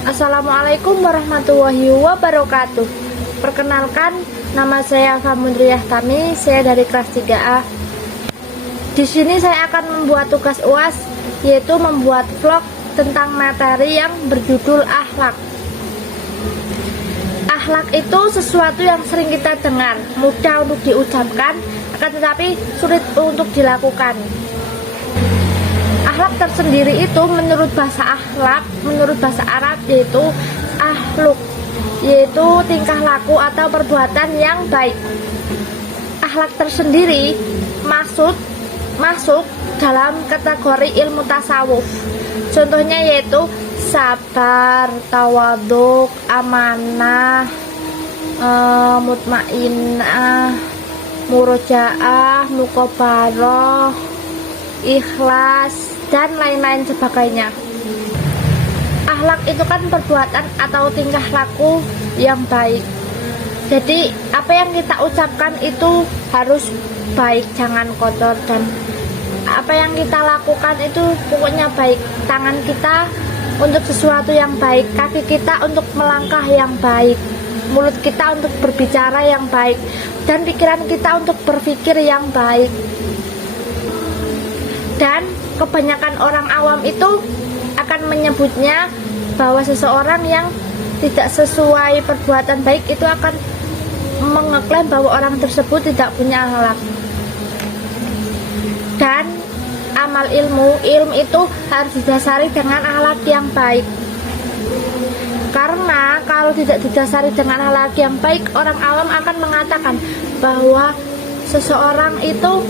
Assalamualaikum warahmatullahi wabarakatuh. Perkenalkan, nama saya Famundriyah Tami, saya dari kelas 3A. Di sini saya akan membuat tugas UAS, yaitu membuat vlog tentang materi yang berjudul akhlak. Akhlak itu sesuatu yang sering kita dengar, mudah untuk diucapkan, akan tetapi sulit untuk dilakukan. Akhlak tersendiri itu menurut bahasa Arab yaitu akhluk, yaitu tingkah laku atau perbuatan yang baik. Akhlak tersendiri masuk dalam kategori ilmu tasawuf. Contohnya yaitu sabar, tawaduk, amanah, mutmainnah, murojaah, muqabarah, ikhlas, dan lain-lain sebagainya. Akhlak itu kan perbuatan atau tingkah laku yang baik. Jadi apa yang kita ucapkan itu harus baik, jangan kotor, dan apa yang kita lakukan itu pokoknya baik. Tangan kita untuk sesuatu yang baik, kaki kita untuk melangkah yang baik, mulut kita untuk berbicara yang baik, dan pikiran kita untuk berpikir yang baik. Dan kebanyakan orang awam itu akan menyebutnya bahwa seseorang yang tidak sesuai perbuatan baik itu akan mengeklaim bahwa orang tersebut tidak punya akhlak. Dan amal ilmu itu harus didasari dengan akhlak yang baik. Karena kalau tidak didasari dengan akhlak yang baik, orang awam akan mengatakan bahwa seseorang itu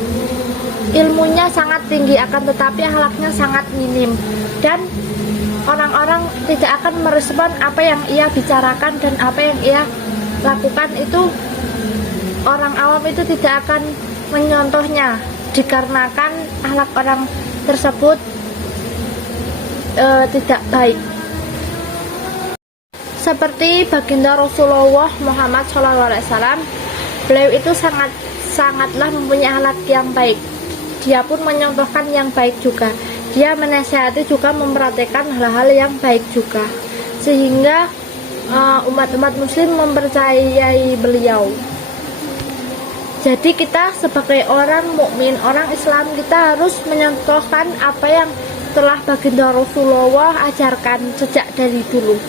ilmunya sangat tinggi, akan tetapi akhlaknya sangat minim, dan orang-orang tidak akan merespon apa yang ia bicarakan dan apa yang ia lakukan. Itu orang awam itu tidak akan menyontohnya dikarenakan akhlak orang tersebut tidak baik. Seperti baginda Rasulullah Muhammad SAW, beliau itu sangatlah mempunyai akhlak yang baik. Dia pun menyontohkan yang baik juga. Dia menasihati juga, memperhatikan hal-hal yang baik juga, sehingga umat-umat muslim mempercayai beliau. Jadi kita sebagai orang mukmin, orang Islam, kita harus menyontohkan apa yang telah baginda Rasulullah ajarkan sejak dari dulu.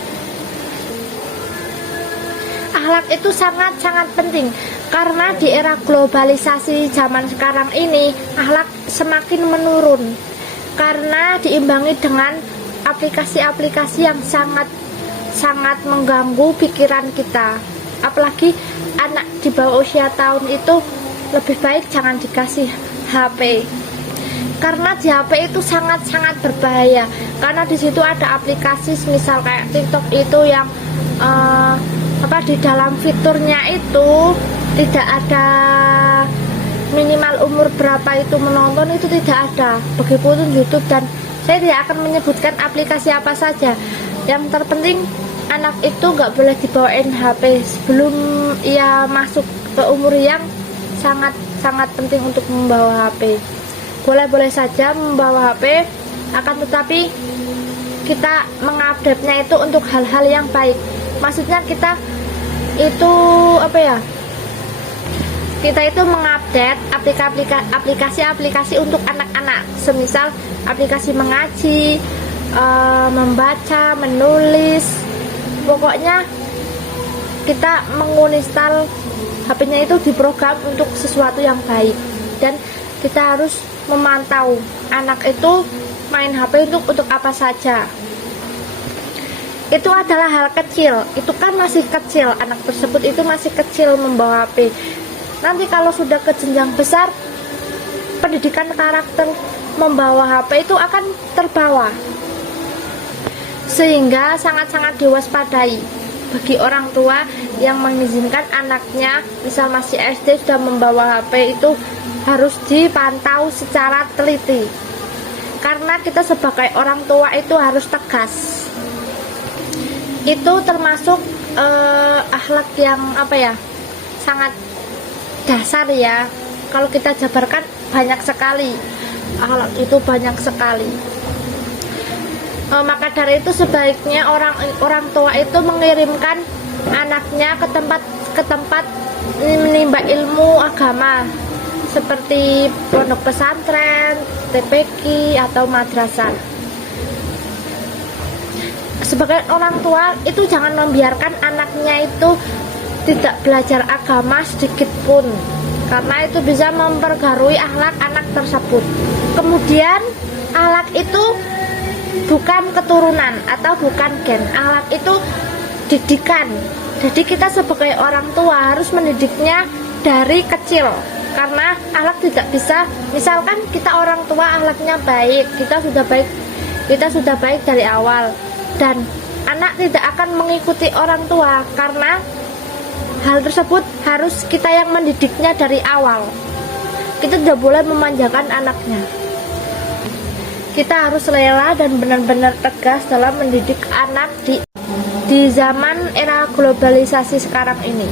Akhlak itu sangat-sangat penting, karena di era globalisasi zaman sekarang ini akhlak semakin menurun karena diimbangi dengan aplikasi-aplikasi yang sangat mengganggu pikiran kita. Apalagi anak di bawah usia tahun itu lebih baik jangan dikasih HP, karena di HP itu sangat berbahaya, karena di situ ada aplikasi misal kayak TikTok itu yang di dalam fiturnya itu tidak ada minimal umur berapa itu menonton, itu tidak ada. Begitupun YouTube, dan saya tidak akan menyebutkan aplikasi apa saja. Yang terpenting anak itu nggak boleh dibawain HP sebelum ia masuk ke umur yang sangat penting untuk membawa HP. Boleh saja membawa HP, akan tetapi kita mengupdate-nya itu untuk hal-hal yang baik. Maksudnya kita itu mengupdate aplikasi-aplikasi untuk anak-anak, semisal aplikasi mengaji, membaca, menulis. Pokoknya kita menginstal HP-nya itu diprogram untuk sesuatu yang baik, dan kita harus memantau anak itu main HP untuk apa saja. Itu adalah hal kecil, itu kan masih kecil, anak tersebut itu masih kecil membawa HP. Nanti kalau sudah ke jenjang besar, pendidikan karakter membawa HP itu akan terbawa, sehingga sangat diwaspadai bagi orang tua yang mengizinkan anaknya misal masih SD sudah membawa HP. Itu harus dipantau secara teliti, karena kita sebagai orang tua itu harus tegas. Itu termasuk akhlak yang sangat dasar ya. Kalau kita jabarkan banyak sekali, akhlak itu banyak sekali. Maka dari itu sebaiknya orang tua itu mengirimkan anaknya ke tempat menimba ilmu agama seperti pondok pesantren, TPQ atau madrasah. Sebagai orang tua itu jangan membiarkan anaknya itu tidak belajar agama sedikit pun, karena itu bisa mempergarui akhlak anak tersebut. Kemudian akhlak itu bukan keturunan atau bukan gen, akhlak itu didikan. Jadi kita sebagai orang tua harus mendidiknya dari kecil, karena akhlak tidak bisa, misalkan kita orang tua akhlaknya baik, kita sudah baik dari awal, dan anak tidak akan mengikuti orang tua, karena hal tersebut harus kita yang mendidiknya dari awal. Kita tidak boleh memanjakan anaknya. Kita harus rela dan benar-benar tegas dalam mendidik anak di zaman era globalisasi sekarang ini.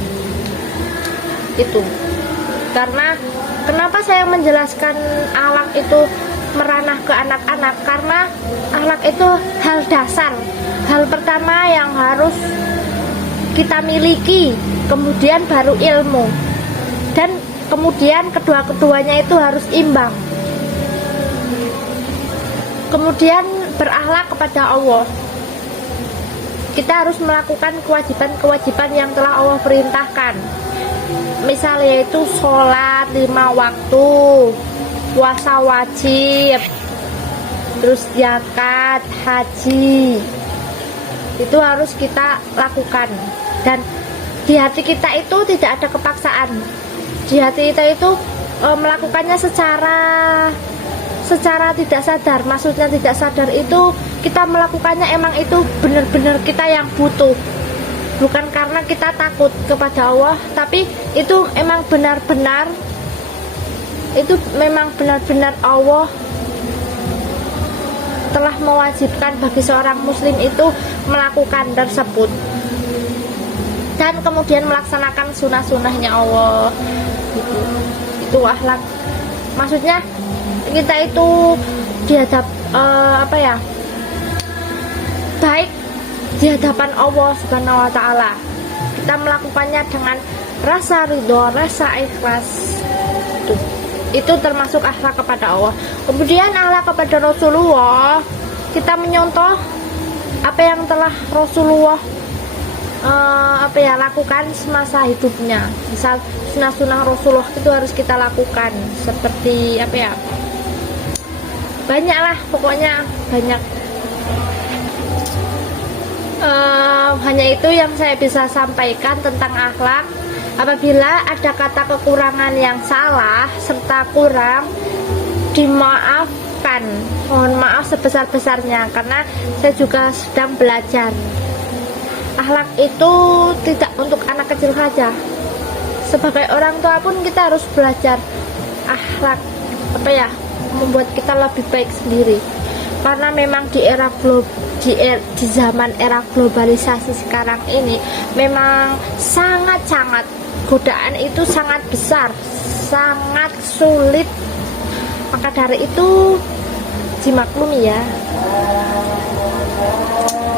Itu karena kenapa saya menjelaskan akhlak itu meranah ke anak-anak, karena akhlak itu hal dasar, hal pertama yang harus kita miliki, kemudian baru ilmu, dan kemudian kedua-keduanya itu harus imbang. Kemudian berakhlak kepada Allah. Kita harus melakukan kewajiban-kewajiban yang telah Allah perintahkan, misalnya itu sholat 5 waktu, puasa wajib, terus zakat, haji, itu harus kita lakukan. Dan di hati kita itu tidak ada kepaksaan. Di hati kita itu melakukannya secara tidak sadar. Maksudnya tidak sadar itu kita melakukannya emang itu benar-benar kita yang butuh, bukan karena kita takut kepada Allah, tapi itu emang benar-benar Allah telah mewajibkan bagi seorang muslim itu melakukan tersebut, dan kemudian melaksanakan sunnah-sunnahnya Allah. Itu akhlak. Maksudnya kita itu dihadap baik di hadapan Allah Subhanahu wa Ta'ala. Kita melakukannya dengan rasa ridho, rasa ikhlas. Itu termasuk akhlak kepada Allah. Kemudian akhlak kepada Rasulullah, kita menyontoh apa yang telah Rasulullah lakukan semasa hidupnya. Misal sunnah-sunnah Rasulullah itu harus kita lakukan, seperti banyaklah, pokoknya banyak. Hanya itu yang saya bisa sampaikan tentang akhlak. Apabila ada kata kekurangan yang salah serta kurang, dimaafkan. Mohon maaf sebesar-besarnya, karena saya juga sedang belajar. Akhlak itu tidak untuk anak kecil saja. Sebagai orang tua pun kita harus belajar akhlak, membuat kita lebih baik sendiri. Karena memang di zaman era globalisasi sekarang ini memang sangat godaan itu sangat besar, sangat sulit. Maka dari itu dimaklumi ya.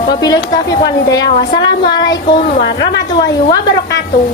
Wabillahi taufiq wal hidayah. Wassalamualaikum warahmatullahi wabarakatuh.